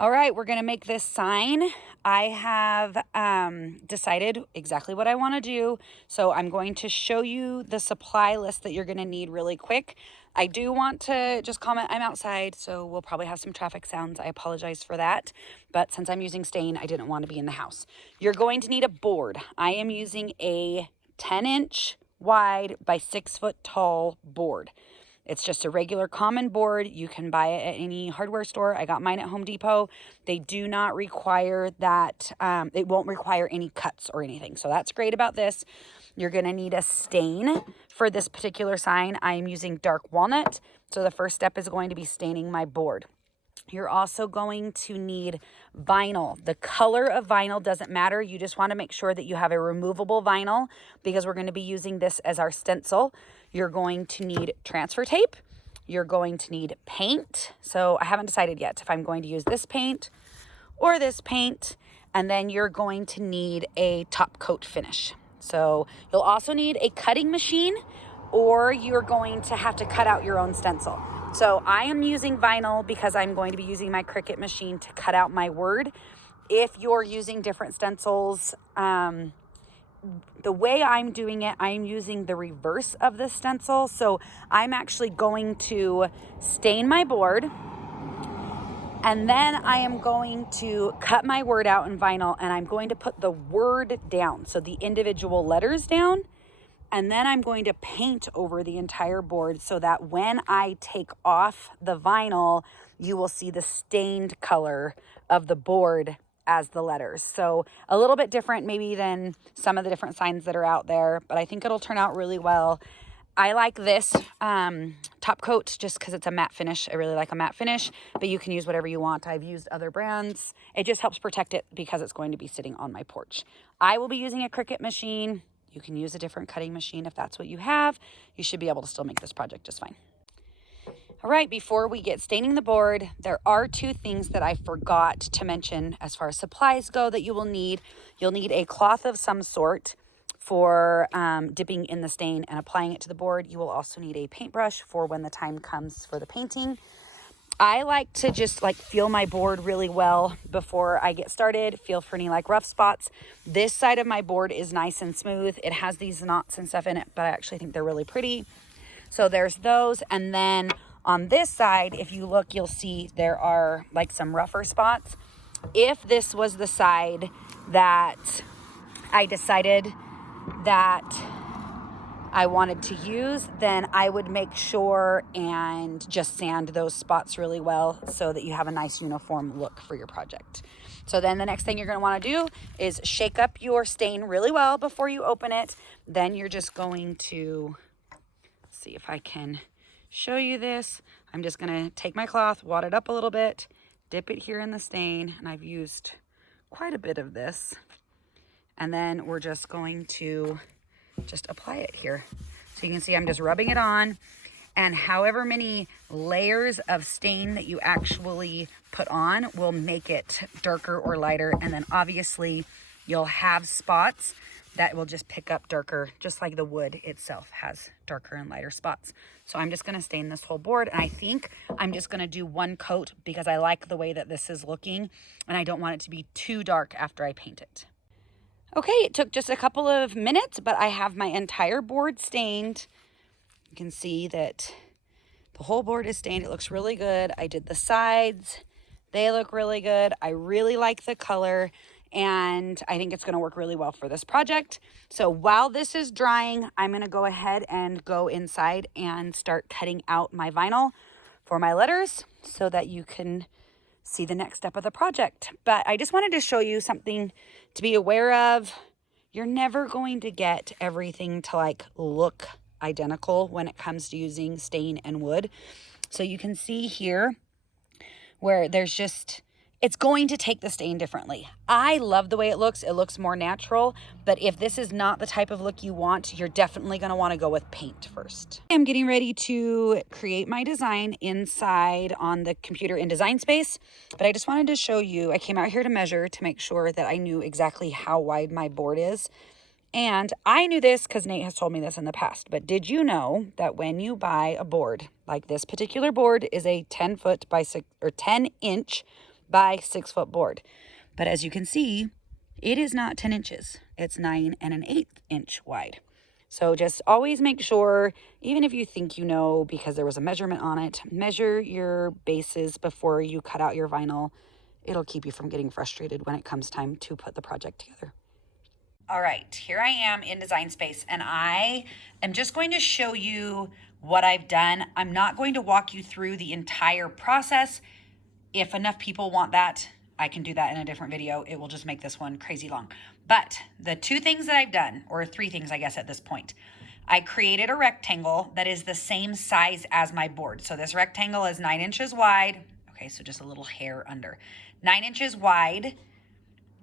All right, we're gonna make this sign. I have decided exactly what I wanna do. So I'm going to show you the supply list that you're gonna need really quick. I do want to just comment, I'm outside, so we'll probably have some traffic sounds. I apologize for that. But since I'm using stain, I didn't want to be in the house. You're going to need a board. I am using a 10-inch wide by 6-foot tall board. It's just a regular common board. You can buy it at any hardware store. I got mine at Home Depot. They do not require that, it won't require any cuts or anything. So that's great about this. You're gonna need a stain for this particular sign. I'm using dark walnut. So the first step is going to be staining my board. You're also going to need vinyl. The color of vinyl doesn't matter. You just want to make sure that you have a removable vinyl because we're going to be using this as our stencil. You're going to need transfer tape. You're going to need paint. So I haven't decided yet if I'm going to use this paint or this paint. And then you're going to need a top coat finish. So you'll also need a cutting machine, or you're going to have to cut out your own stencil. So I am using vinyl because I'm going to be using my Cricut machine to cut out my word. If you're using different stencils, the way I'm doing it, I'm using the reverse of the stencil. So I'm actually going to stain my board, and then I am going to cut my word out in vinyl, and I'm going to put the word down, so the individual letters down. And then I'm going to paint over the entire board so that when I take off the vinyl, you will see the stained color of the board as the letters. So a little bit different maybe than some of the different signs that are out there, but I think it'll turn out really well. I like this top coat just because it's a matte finish. I really like a matte finish, but you can use whatever you want. I've used other brands. It just helps protect it because it's going to be sitting on my porch. I will be using a Cricut machine. You can use a different cutting machine if that's what you have. You should be able to still make this project just fine. All right, before we get staining the board, there are two things that I forgot to mention as far as supplies go that you will need. You'll need a cloth of some sort for dipping in the stain and applying it to the board. You will also need a paintbrush for when the time comes for the painting. I like to just feel my board really well before I get started, feel for any rough spots. This side of my board is nice and smooth. It has these knots and stuff in it, but I actually think they're really pretty. So there's those. And then on this side, if you look, you'll see there are some rougher spots. If this was the side that I decided that I wanted to use, then I would make sure and just sand those spots really well so that you have a nice uniform look for your project. So then the next thing you're going to want to do is shake up your stain really well before you open it. Then you're just going to see if I can show you this. I'm just going to take my cloth, wad it up a little bit, dip it here in the stain, and I've used quite a bit of this. And then we're just going to just apply it here. So you can see I'm just rubbing it on, and however many layers of stain that you actually put on will make it darker or lighter. And then obviously you'll have spots that will just pick up darker, just like the wood itself has darker and lighter spots. So I'm just going to stain this whole board, and I think I'm just going to do one coat because I like the way that this is looking and I don't want it to be too dark after I paint it. Okay, it took just a couple of minutes, but I have my entire board stained. You can see that the whole board is stained. It looks really good. I did the sides. They look really good. I really like the color, and I think it's going to work really well for this project. So while this is drying, I'm going to go ahead and go inside and start cutting out my vinyl for my letters so that you can see the next step of the project. But I just wanted to show you something to be aware of. You're never going to get everything to look identical when it comes to using stain and wood. So you can see here where there's just, it's going to take the stain differently. I love the way it looks. It looks more natural, but if this is not the type of look you want, you're definitely going to want to go with paint first. I'm getting ready to create my design inside on the computer in Design Space, but I just wanted to show you, I came out here to measure to make sure that I knew exactly how wide my board is. And I knew this because Nate has told me this in the past, but did you know that when you buy a board, like this particular board is a 10 inch by 6 foot board. But as you can see, it is not 10 inches. It's 9 1/8 inch wide. So just always make sure, even if you think you know because there was a measurement on it, measure your bases before you cut out your vinyl. It'll keep you from getting frustrated when it comes time to put the project together. All right, here I am in Design Space, and I am just going to show you what I've done. I'm not going to walk you through the entire process. If enough people want that, I can do that in a different video. It will just make this one crazy long. But the 2 things that I've done, or 3 things I guess at this point, I created a rectangle that is the same size as my board. So this rectangle is 9 inches wide. Okay, so just a little hair under. 9 inches wide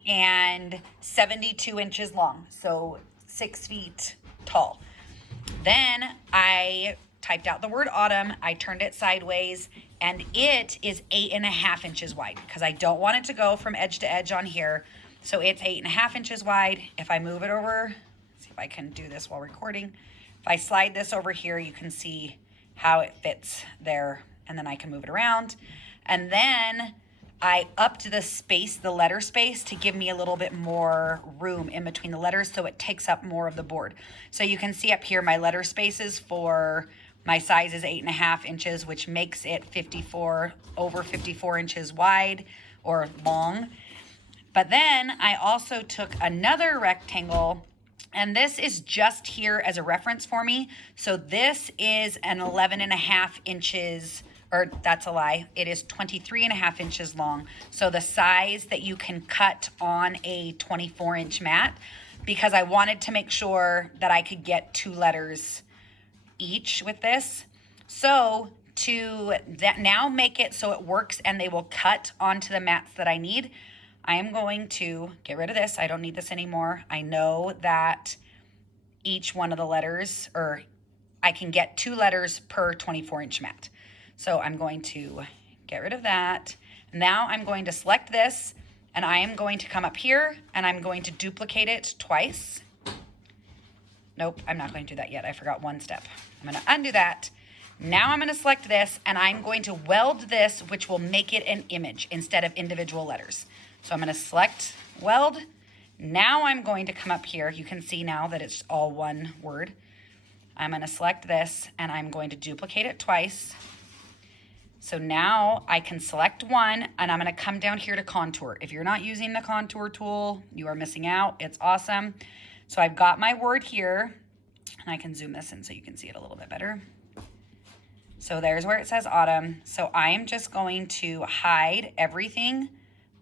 and 72 inches long. So 6 feet tall. Then I typed out the word autumn. I turned it sideways, and it is 8.5 inches wide because I don't want it to go from edge to edge on here. So it's 8.5 inches wide. If I move it over, see if I can do this while recording. If I slide this over here, you can see how it fits there, and then I can move it around. And then I upped the space, the letter space, to give me a little bit more room in between the letters so it takes up more of the board. So you can see up here my letter spaces for my size is 8.5 inches, which makes it over 54 inches wide or long. But then I also took another rectangle, and this is just here as a reference for me. So this is an 11.5 inches, or that's a lie. It is 23.5 inches long. So the size that you can cut on a 24-inch mat, because I wanted to make sure that I could get 2 letters each with this. So to now make it so it works and they will cut onto the mats that I need, I am going to get rid of this. I don't need this anymore. I know that each one of the letters, or I can get 2 letters per 24-inch mat. So I'm going to get rid of that. Now I'm going to select this, and I am going to come up here and I'm going to duplicate it twice. Nope, I'm not going to do that yet. I forgot one step. I'm going to undo that. Now I'm going to select this, and I'm going to weld this, which will make it an image instead of individual letters. So I'm going to select weld. Now I'm going to come up here. You can see now that it's all one word. I'm going to select this, and I'm going to duplicate it twice. So now I can select one, and I'm going to come down here to contour. If you're not using the contour tool, you are missing out. It's awesome. So I've got my word here, and I can zoom this in so you can see it a little bit better. So there's where it says autumn. So I am just going to hide everything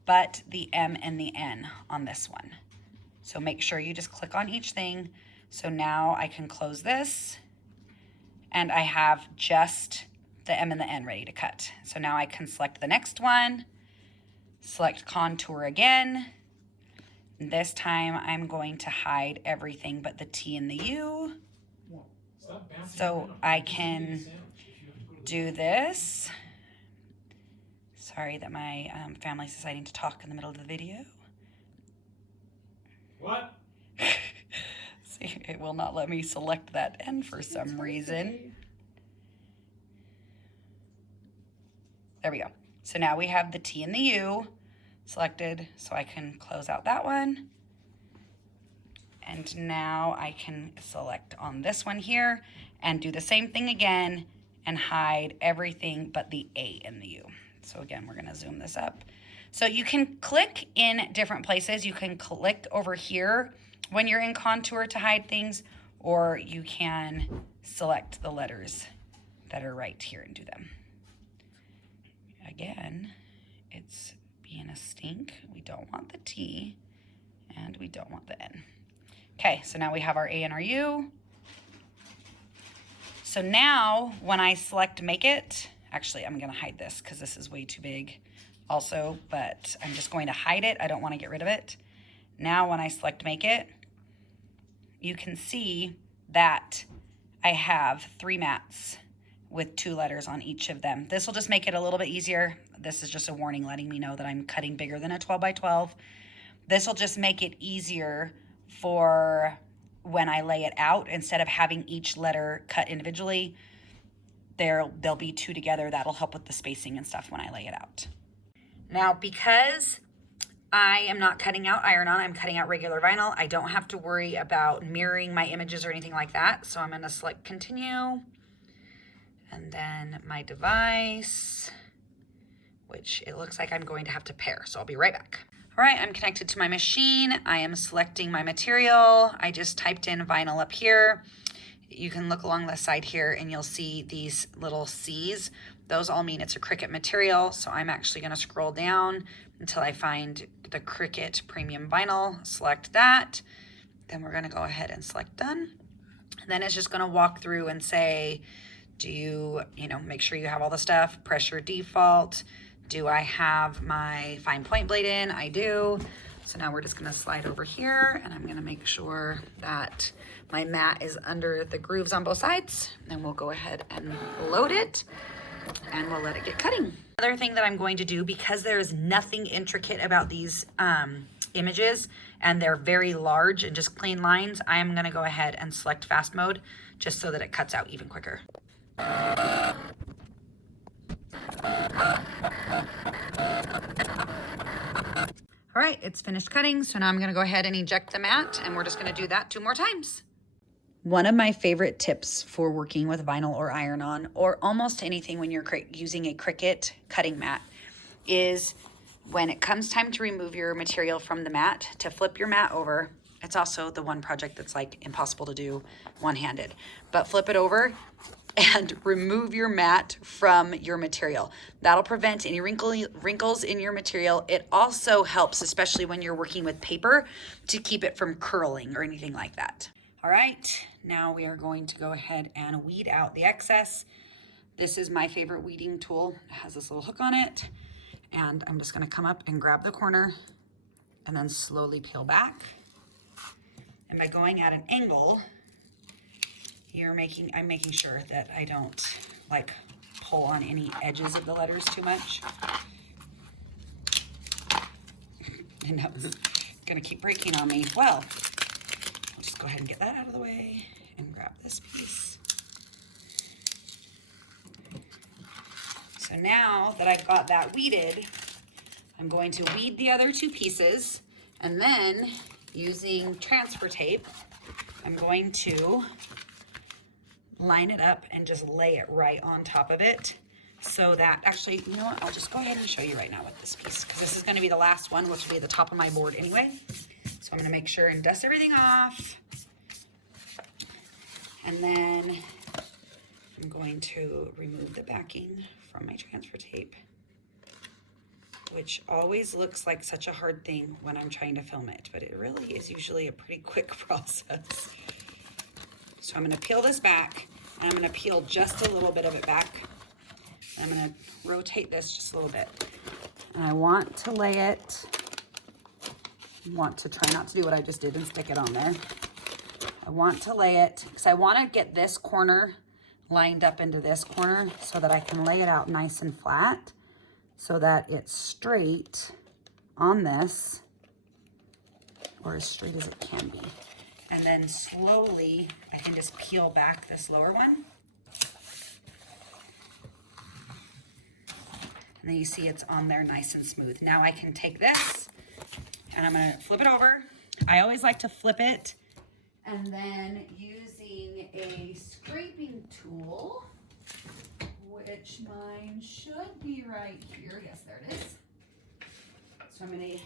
but the M and the N on this one. So make sure you just click on each thing. So now I can close this, and I have just the M and the N ready to cut. So now I can select the next one, select contour again. This time I'm going to hide everything but the T and the U. So I can do this. Sorry that my family's deciding to talk in the middle of the video. What? See, it will not let me select that N for some reason. There we go. So now we have the T and the U selected, so I can close out that one. And now I can select on this one here and do the same thing again and hide everything but the A and the U. So again, we're gonna zoom this up. So you can click in different places. You can click over here when you're in contour to hide things, or you can select the letters that are right here and do them. Again, it's being a stink. We don't want the T and we don't want the N. Okay, so now we have our A and our U. So now when I select make it, actually I'm gonna hide this because this is way too big also, but I'm just going to hide it. I don't want to get rid of it. Now when I select make it, you can see that I have 3 mats with 2 letters on each of them. This will just make it a little bit easier. This is just a warning letting me know that I'm cutting bigger than a 12 by 12. This will just make it easier for when I lay it out. Instead of having each letter cut individually, there'll be 2 together. That'll help with the spacing and stuff when I lay it out. Now, because I am not cutting out iron-on, I'm cutting out regular vinyl, I don't have to worry about mirroring my images or anything like that. So I'm gonna select continue, and then my device, which it looks like I'm going to have to pair. So I'll be right back. All right, I'm connected to my machine. I am selecting my material. I just typed in vinyl up here. You can look along the side here and you'll see these little C's. Those all mean it's a Cricut material. So I'm actually gonna scroll down until I find the Cricut Premium Vinyl, select that. Then we're gonna go ahead and select done. And then it's just gonna walk through and say, do you make sure you have all the stuff, press your default. Do I have my fine point blade in? I do. So now we're just gonna slide over here and I'm gonna make sure that my mat is under the grooves on both sides. Then we'll go ahead and load it and we'll let it get cutting. Another thing that I'm going to do, because there's nothing intricate about these images and they're very large and just clean lines, I am gonna go ahead and select fast mode just so that it cuts out even quicker. All right, it's finished cutting. So now I'm gonna go ahead and eject the mat and we're just gonna do that 2 more times. One of my favorite tips for working with vinyl or iron-on or almost anything when you're using a Cricut cutting mat is when it comes time to remove your material from the mat, to flip your mat over. It's also the one project that's like impossible to do one-handed, but flip it over and remove your mat from your material. That'll prevent any wrinkles in your material. It also helps, especially when you're working with paper, to keep it from curling or anything like that. All right, now we are going to go ahead and weed out the excess. This is my favorite weeding tool. It has this little hook on it, and I'm just gonna come up and grab the corner and then slowly peel back. And by going at an angle, I'm making sure that I don't like pull on any edges of the letters too much. And that was gonna keep breaking on me. Well, I'll just go ahead and get that out of the way and grab this piece. So now that I've got that weeded, I'm going to weed the other 2 pieces, and then using transfer tape, I'm going to line it up and just lay it right on top of it, so that, actually, you know what, I'll just go ahead and show you right now with this piece, because this is going to be the last one, which will be at the top of my board anyway. So I'm going to make sure and dust everything off, and then I'm going to remove the backing from my transfer tape, which always looks like such a hard thing when I'm trying to film it, but it really is usually a pretty quick process. So I'm gonna peel this back, and I'm gonna peel just a little bit of it back. I'm gonna rotate this just a little bit. And I want to lay it, want to try not to do what I just did and stick it on there. I want to lay it, because I wanna get this corner lined up into this corner so that I can lay it out nice and flat so that it's straight on this, or as straight as it can be. And then slowly, I can just peel back this lower one. And then you see it's on there nice and smooth. Now I can take this and I'm gonna flip it over. I always like to flip it and then using a scraping tool, which mine should be right here. Yes, there it is. So I'm gonna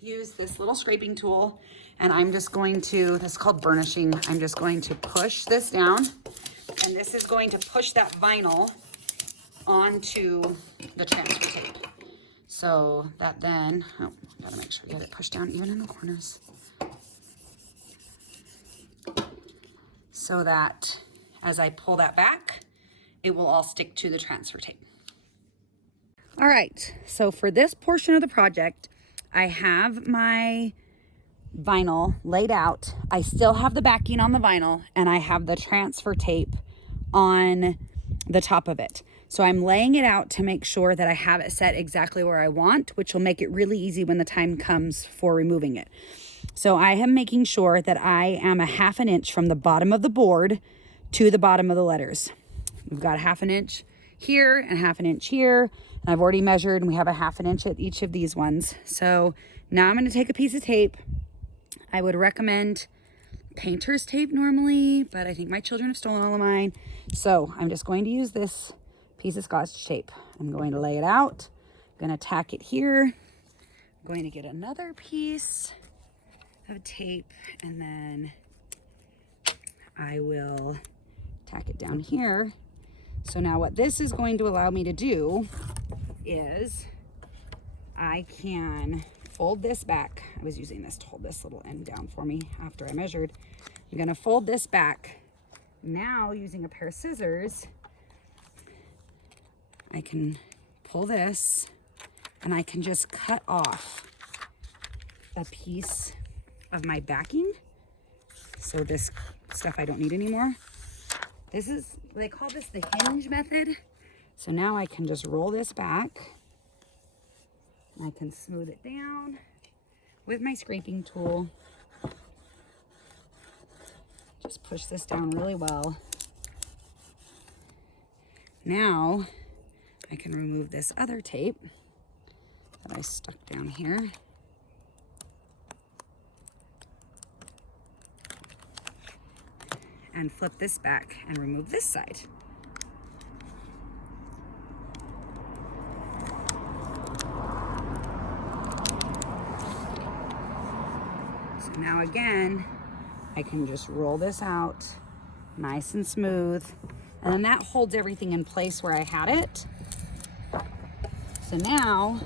use this little scraping tool, and I'm just going to, this is called burnishing, I'm just going to push this down, and this is going to push that vinyl onto the transfer tape. So that then, oh, gotta make sure you get it pushed down even in the corners. So that as I pull that back, it will all stick to the transfer tape. All right, so for this portion of the project, I have my vinyl laid out. I still have the backing on the vinyl, and I have the transfer tape on the top of it. So I'm laying it out to make sure that I have it set exactly where I want, which will make it really easy when the time comes for removing it. So I am making sure that I am a 1/2 inch from the bottom of the board to the bottom of the letters. We've got 1/2 inch here and 1/2 inch here. And I've already measured, and we have a 1/2 inch at each of these ones. So now I'm going to take a piece of tape. I would recommend painter's tape normally, but I think my children have stolen all of mine. So I'm just going to use this piece of Scotch tape. I'm going to lay it out. I'm going to tack it here. I'm going to get another piece of tape, and then I will tack it down here. So now what this is going to allow me to do is I can fold this back. I was using this to hold this little end down for me after I measured. I'm going to fold this back. Now, using a pair of scissors, I can pull this and I can just cut off a piece of my backing. So this stuff I don't need anymore. This is, they call this the hinge method. So now I can just roll this back. I can smooth it down with my scraping tool. Just push this down really well. Now I can remove this other tape that I stuck down here. And flip this back and remove this side. So now again, I can just roll this out nice and smooth. And then that holds everything in place where I had it. So now,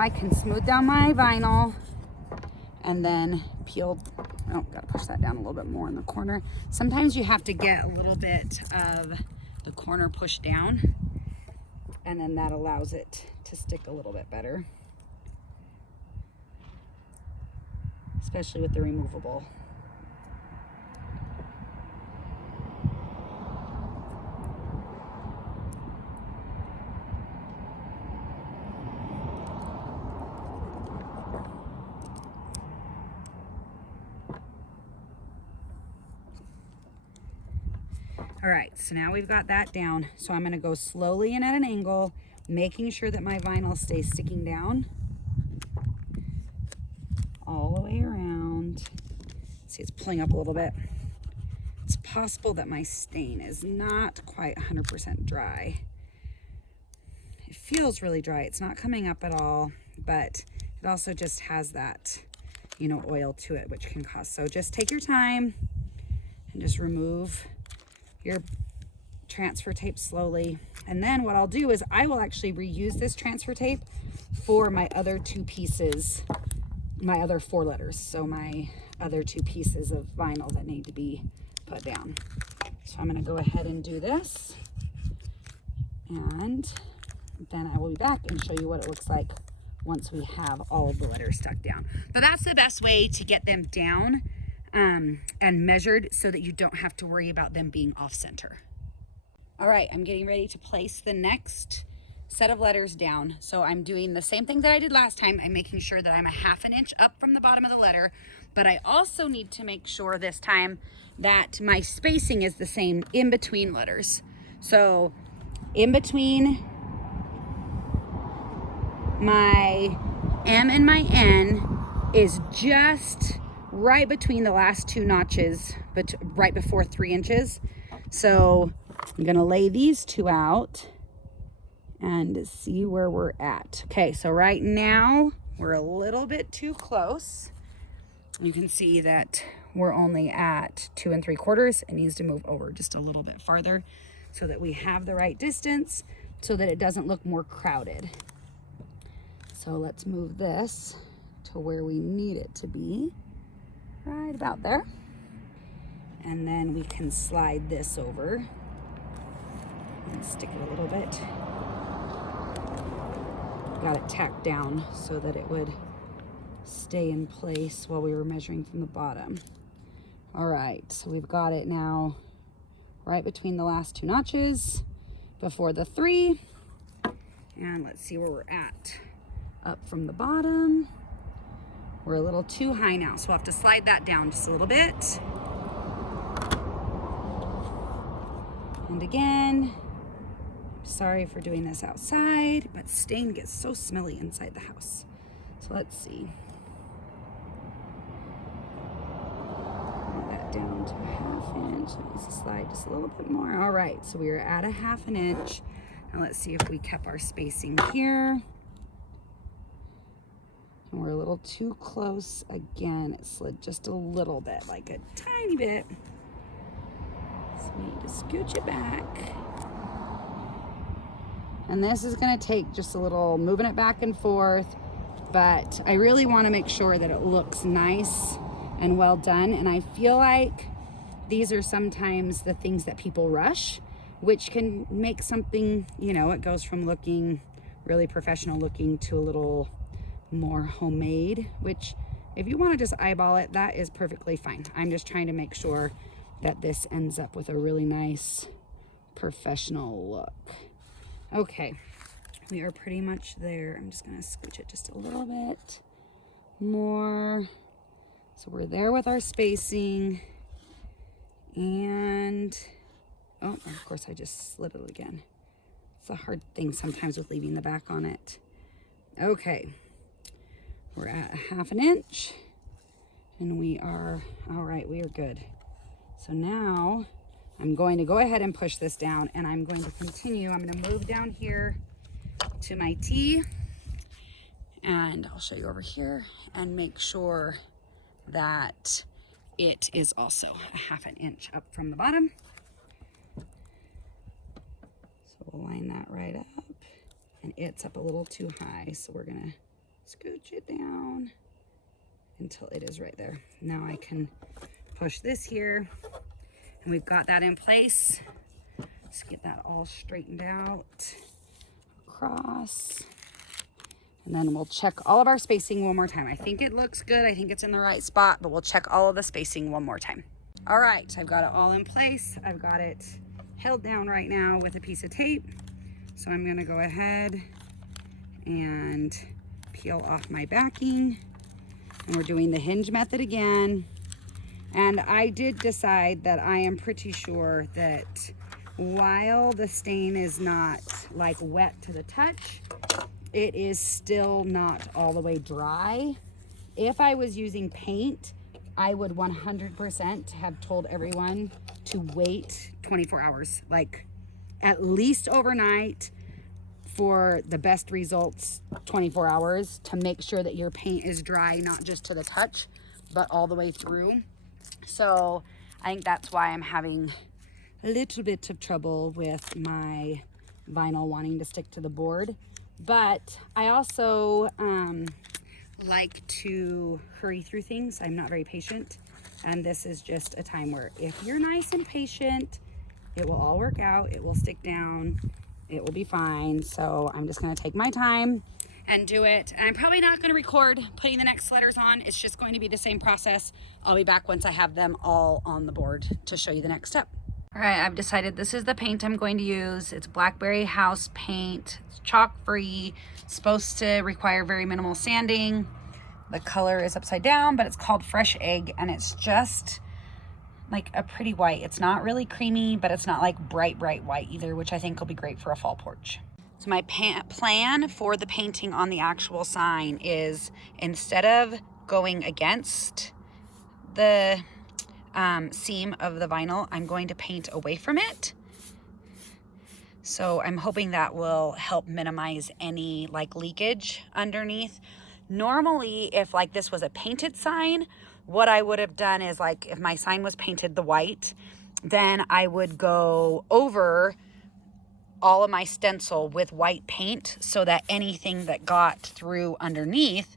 I can smooth down my vinyl and then peel. Oh, gotta push that down a little bit more in the corner. Sometimes you have to get a little bit of the corner pushed down, and then that allows it to stick a little bit better, especially with the removable. All right, so now we've got that down. So I'm gonna go slowly and at an angle, making sure that my vinyl stays sticking down all the way around. See, it's pulling up a little bit. It's possible that my stain is not quite 100% dry. It feels really dry. It's not coming up at all, but it also just has that, you know, oil to it, which can cause. So just take your time and just remove your transfer tape slowly. And then what I'll do is I will actually reuse this transfer tape for my other two pieces, my other 4 letters. So my other 2 pieces of vinyl that need to be put down. So I'm gonna go ahead and do this. And then I will be back and show you what it looks like once we have all of the letters stuck down. But that's the best way to get them down and measured so that you don't have to worry about them being off center. All right, I'm getting ready to place the next set of letters down. So I'm doing the same thing that I did last time. I'm making sure that I'm a 1/2 inch up from the bottom of the letter, but I also need to make sure this time that my spacing is the same in between letters. So in between my M and my N is just right between the last 2 notches, but right before 3 inches. So I'm gonna lay these 2 out and see where we're at. Okay, so right now we're a little bit too close. You can see that we're only at 2 3/4. It needs to move over just a little bit farther so that we have the right distance so that it doesn't look more crowded. So let's move this to where we need it to be, right about there. And then we can slide this over and stick it a little bit. Got it tacked down so that it would stay in place while we were measuring from the bottom. All right, so we've got it now right between the last 2 notches before the 3. And let's see where we're at. Up from the bottom. We're a little too high now, so we'll have to slide that down just a little bit. And again, sorry for doing this outside, but stain gets so smelly inside the house. So let's see. Bring that down to a 1/2 inch. It needs to slide just a little bit more. All right, so we are at a 1/2 inch. Now let's see if we kept our spacing here. And we're a little too close. Again, it slid just a little bit, like a tiny bit. So we need to scooch it back. And this is gonna take just a little moving it back and forth, but I really wanna make sure that it looks nice and well done. And I feel like these are sometimes the things that people rush, which can make something, you know, it goes from looking really professional looking to a little more homemade, which if you want to just eyeball it, that is perfectly fine. I'm just trying to make sure that this ends up with a really nice professional look. Okay, we are pretty much there. I'm just gonna scooch it just a little bit more. So we're there with our spacing. And oh, of course I just slid it again. It's a hard thing sometimes with leaving the back on it. Okay, we're at a 1/2 inch and we are, all right, we are good. So now I'm going to go ahead and push this down, and I'm going to continue. I'm going to move down here to my T, and I'll show you over here and make sure that it is also a 1/2 inch up from the bottom. So we'll line that right up, and it's up a little too high, so we're gonna scooch it down until it is right there. Now I can push this here, and we've got that in place. Let's get that all straightened out across. And then we'll check all of our spacing one more time. I think it looks good. I think it's in the right spot, but we'll check all of the spacing one more time. All right, I've got it all in place. I've got it held down right now with a piece of tape. So I'm gonna go ahead and peel off my backing. And we're doing the hinge method again. And I did decide that I am pretty sure that while the stain is not like wet to the touch, it is still not all the way dry. If I was using paint, I would 100% have told everyone to wait 24 hours, like at least overnight for the best results, 24 hours, to make sure that your paint is dry, not just to the touch, but all the way through. So I think that's why I'm having a little bit of trouble with my vinyl wanting to stick to the board. But I also like to hurry through things. I'm not very patient. And this is just a time where if you're nice and patient, it will all work out. It will stick down. It will be fine. So I'm just going to take my time and do it. And I'm probably not going to record putting the next letters on. It's just going to be the same process. I'll be back once I have them all on the board to show you the next step. All right, I've decided this is the paint I'm going to use. It's Blackberry House paint. It's chalk-free, supposed to require very minimal sanding. The color is upside down, but it's called Fresh Egg, and it's just like a pretty white. It's not really creamy, but it's not like bright white either, which I think will be great for a fall porch. So my plan for the painting on the actual sign is, instead of going against the seam of the vinyl, I'm going to paint away from it. So I'm hoping that will help minimize any like leakage underneath. Normally, if like this was a painted sign, what I would have done is, like, if my sign was painted the white, then I would go over all of my stencil with white paint so that anything that got through underneath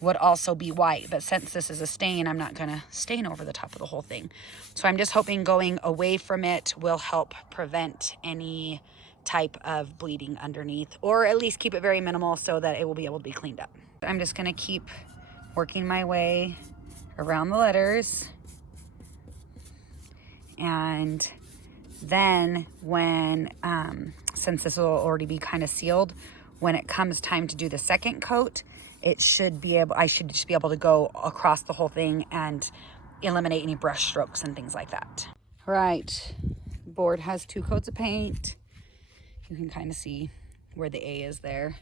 would also be white. But since this is a stain, I'm not gonna stain over the top of the whole thing. So I'm just hoping going away from it will help prevent any type of bleeding underneath, or at least keep it very minimal so that it will be able to be cleaned up. I'm just gonna keep working my way around the letters. And then when, since this will already be kind of sealed, when it comes time to do the second coat, I should just be able to go across the whole thing and eliminate any brush strokes and things like that. All right, board has 2 coats of paint. You can kind of see where the A is there.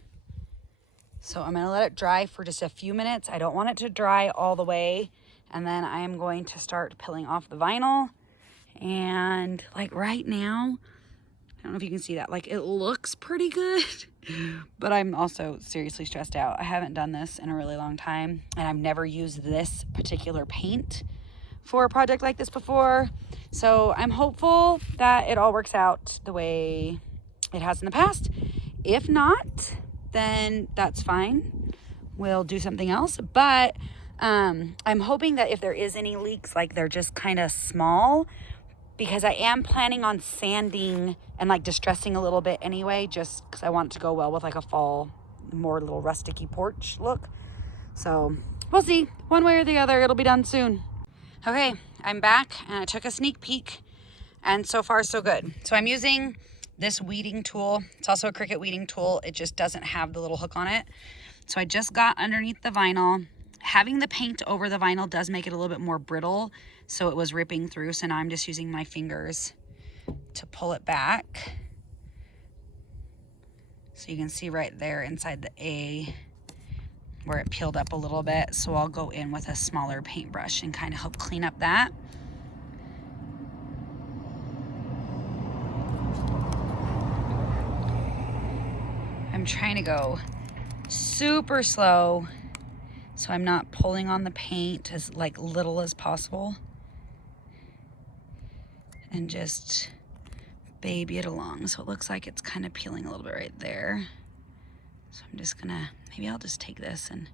So I'm gonna let it dry for just a few minutes. I don't want it to dry all the way. And then I am going to start peeling off the vinyl. And like right now, I don't know if you can see that, like it looks pretty good, but I'm also seriously stressed out. I haven't done this in a really long time, and I've never used this particular paint for a project like this before. So I'm hopeful that it all works out the way it has in the past. If not, then that's fine. We'll do something else. But I'm hoping that if there is any leaks, like they're just kind of small, because I am planning on sanding and like distressing a little bit anyway, just because I want it to go well with like a fall, more little rusticy porch look. So we'll see. One way or the other, it'll be done soon. Okay, I'm back and I took a sneak peek, and so far so good. So I'm using this weeding tool. It's also a Cricut weeding tool. It just doesn't have the little hook on it. So I just got underneath the vinyl. Having the paint over the vinyl does make it a little bit more brittle, so it was ripping through. So now I'm just using my fingers to pull it back. So you can see right there inside the A where it peeled up a little bit. So I'll go in with a smaller paintbrush and kind of help clean up that. I'm trying to go super slow so I'm not pulling on the paint as like little as possible, and just baby it along. So it looks like it's kind of peeling a little bit right there. So I'm just gonna, maybe I'll just take this and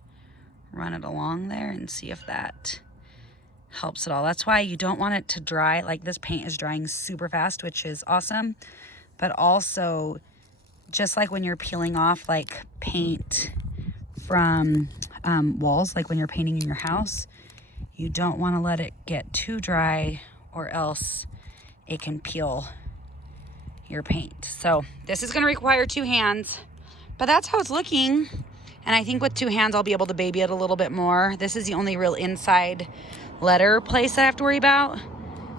run it along there and see if that helps at all. That's why you don't want it to dry. Like this paint is drying super fast, which is awesome. But also, just like when you're peeling off like paint from walls, like when you're painting in your house, you don't want to let it get too dry or else it can peel your paint. So this is going to require 2 hands, but that's how it's looking. And I think with 2 hands, I'll be able to baby it a little bit more. This is the only real inside letter place that I have to worry about.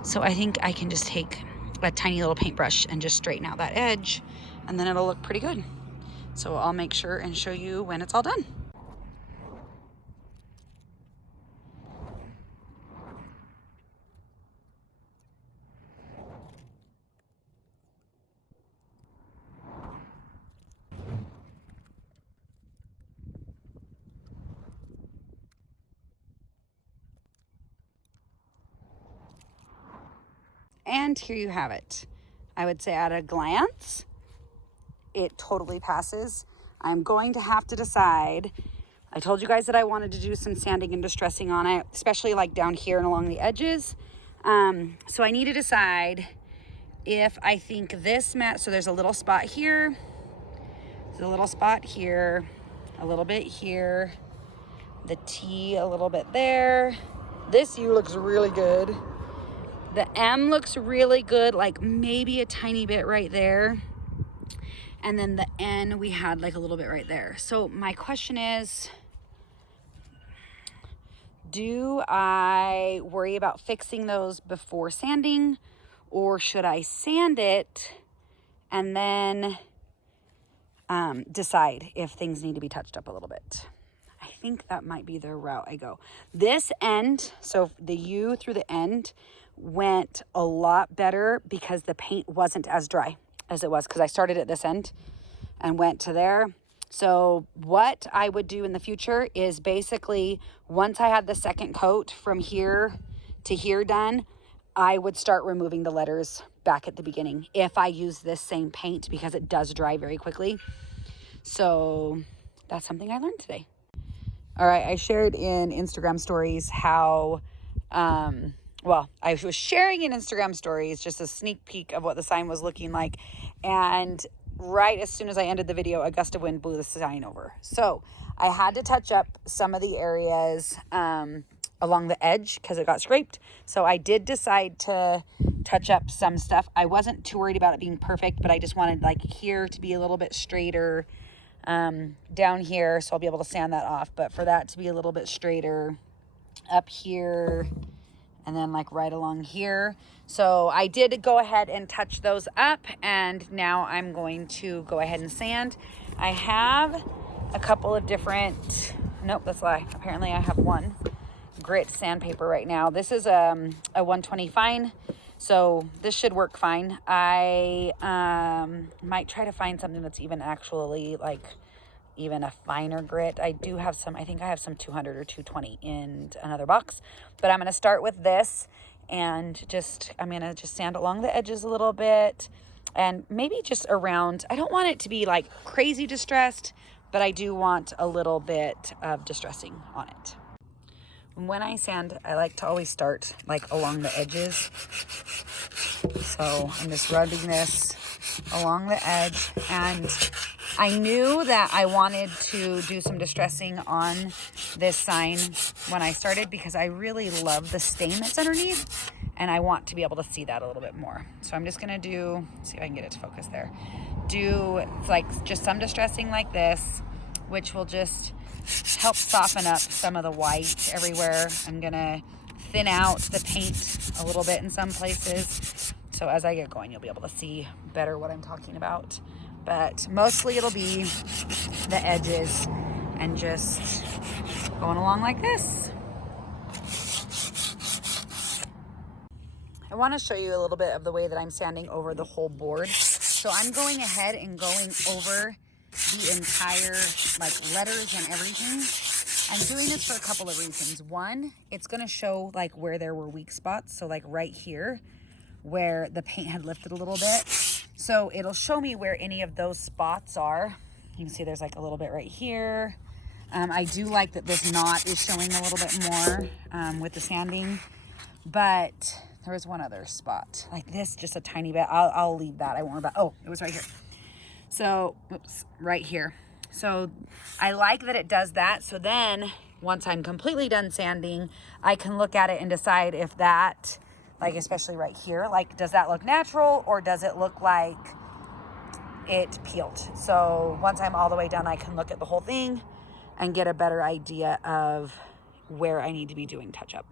So I think I can just take a tiny little paintbrush and just straighten out that edge, and then it'll look pretty good. So I'll make sure and show you when it's all done. And here you have it. I would say at a glance, it totally passes. I'm going to have to decide. I told you guys that I wanted to do some sanding and distressing on it, especially like down here and along the edges. So I need to decide if I think this mat, so there's a little spot here, there's a little spot here, a little bit here, the T a little bit there. This U looks really good. The M looks really good, like maybe a tiny bit right there. And then the N, we had like a little bit right there. So my question is, do I worry about fixing those before sanding, or should I sand it and then decide if things need to be touched up a little bit? I think that might be the route I go. This end, so the U through the end, went a lot better because the paint wasn't as dry as it was, because I started at this end and went to there. So what I would do in the future is basically, once I had the second coat from here to here done, I would start removing the letters back at the beginning if I use this same paint, because it does dry very quickly. So that's something I learned today. All right, I shared in Instagram stories how, well, I was sharing in Instagram stories just a sneak peek of what the sign was looking like. And right as soon as I ended the video, a gust of wind blew the sign over. So I had to touch up some of the areas along the edge because it got scraped. So I did decide to touch up some stuff. I wasn't too worried about it being perfect, but I just wanted like here to be a little bit straighter down here. So I'll be able to sand that off. But for that to be a little bit straighter up here and then like right along here. So I did go ahead and touch those up, and now I'm going to go ahead and sand. I have a couple of different, nope, that's a lie. Apparently I have one grit sandpaper right now. This is a 120 fine, so this should work fine. I might try to find something that's even actually like even a finer grit. I do have some, I think I have some 200 or 220 in another box, but I'm going to start with this and I'm going to just sand along the edges a little bit, and maybe just around. I don't want it to be like crazy distressed, but I do want a little bit of distressing on it. When I sand, I like to always start like along the edges. So I'm just rubbing this along the edge, and I knew that I wanted to do some distressing on this sign when I started because I really love the stain that's underneath, and I want to be able to see that a little bit more. So I'm just gonna see if I can get it to focus there. Do like just some distressing like this, which will just help soften up some of the white everywhere. I'm gonna thin out the paint a little bit in some places. So as I get going, you'll be able to see better what I'm talking about. But mostly it'll be the edges and just going along like this. I want to show you a little bit of the way that I'm sanding over the whole board. So I'm going ahead and going over the entire like letters and everything. I'm doing this for a couple of reasons. One, it's going to show like where there were weak spots. So like right here where the paint had lifted a little bit. So it'll show me where any of those spots are. You can see there's like a little bit right here. I do like that this knot is showing a little bit more with the sanding, but there was one other spot like this, just a tiny bit. I'll leave that. I won't worry about, oh, it was right here. So, oops, right here. So I like that it does that. So then once I'm completely done sanding, I can look at it and decide if that, like especially right here, like does that look natural or does it look like it peeled? So once I'm all the way done, I can look at the whole thing and get a better idea of where I need to be doing touch up.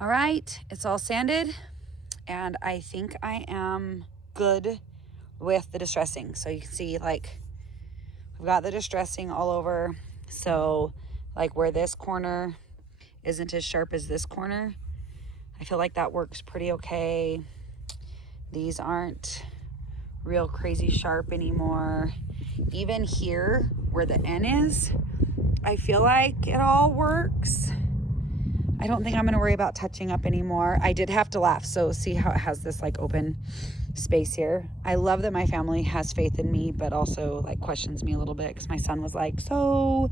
All right, it's all sanded, and I think I am good with the distressing. So you can see like I've got the distressing all over. So like where this corner isn't as sharp as this corner, I feel like that works pretty okay. These aren't real crazy sharp anymore. Even here where the N is, I feel like it all works. I don't think I'm gonna worry about touching up anymore. I did have to laugh. So see how it has this like open space here. I love that my family has faith in me, but also like questions me a little bit because my son was like, so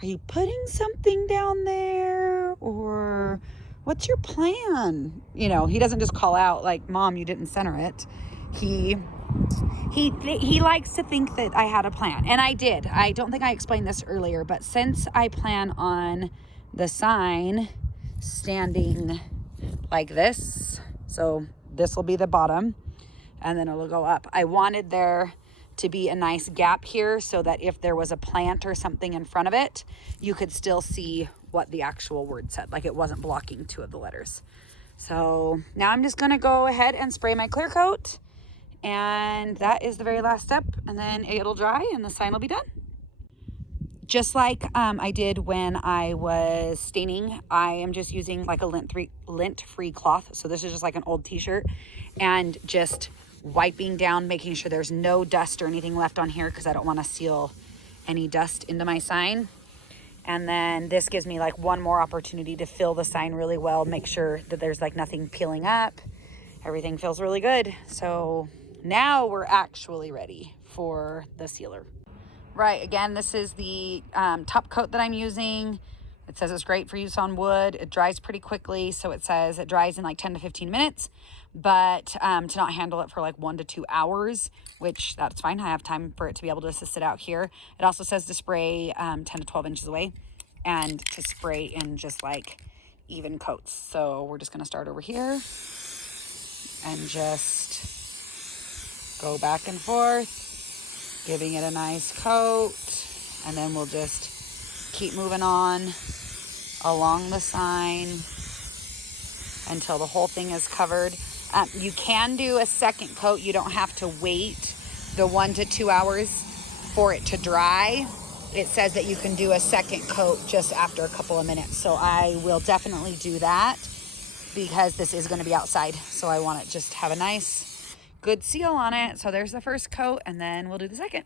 are you putting something down there or what's your plan? You know, he doesn't just call out like, Mom, you didn't center it. He likes to think that I had a plan, and I did. I don't think I explained this earlier, but since I plan on the sign standing like this, so this will be the bottom and then it'll go up. I wanted there to be a nice gap here so that if there was a plant or something in front of it, you could still see what the actual word said, like it wasn't blocking two of the letters. So now I'm just gonna go ahead and spray my clear coat, and that is the very last step, and then it'll dry and the sign will be done. Just like I did when I was staining, I am just using like a lint-free cloth. So this is just like an old t-shirt, and just wiping down, making sure there's no dust or anything left on here because I don't want to seal any dust into my sign. And then this gives me like one more opportunity to fill the sign really well, make sure that there's like nothing peeling up. Everything feels really good. So now we're actually ready for the sealer. Right, again, this is the top coat that I'm using. It says it's great for use on wood. It dries pretty quickly, so it says it dries in like 10 to 15 minutes, but to not handle it for like 1 to 2 hours, which that's fine. I have time for it to be able to sit out here. It also says to spray 10 to 12 inches away and to spray in just like even coats. So we're just gonna start over here and just go back and forth, giving it a nice coat, and then we'll just keep moving on along the sign. until the whole thing is covered. You can do a second coat. You don't have to wait the 1 to 2 hours for it to dry. It says that you can do a second coat just after a couple of minutes. So I will definitely do that because this is going to be outside. So I want it just to have a nice, good seal on it. So there's the first coat, and then we'll do the second.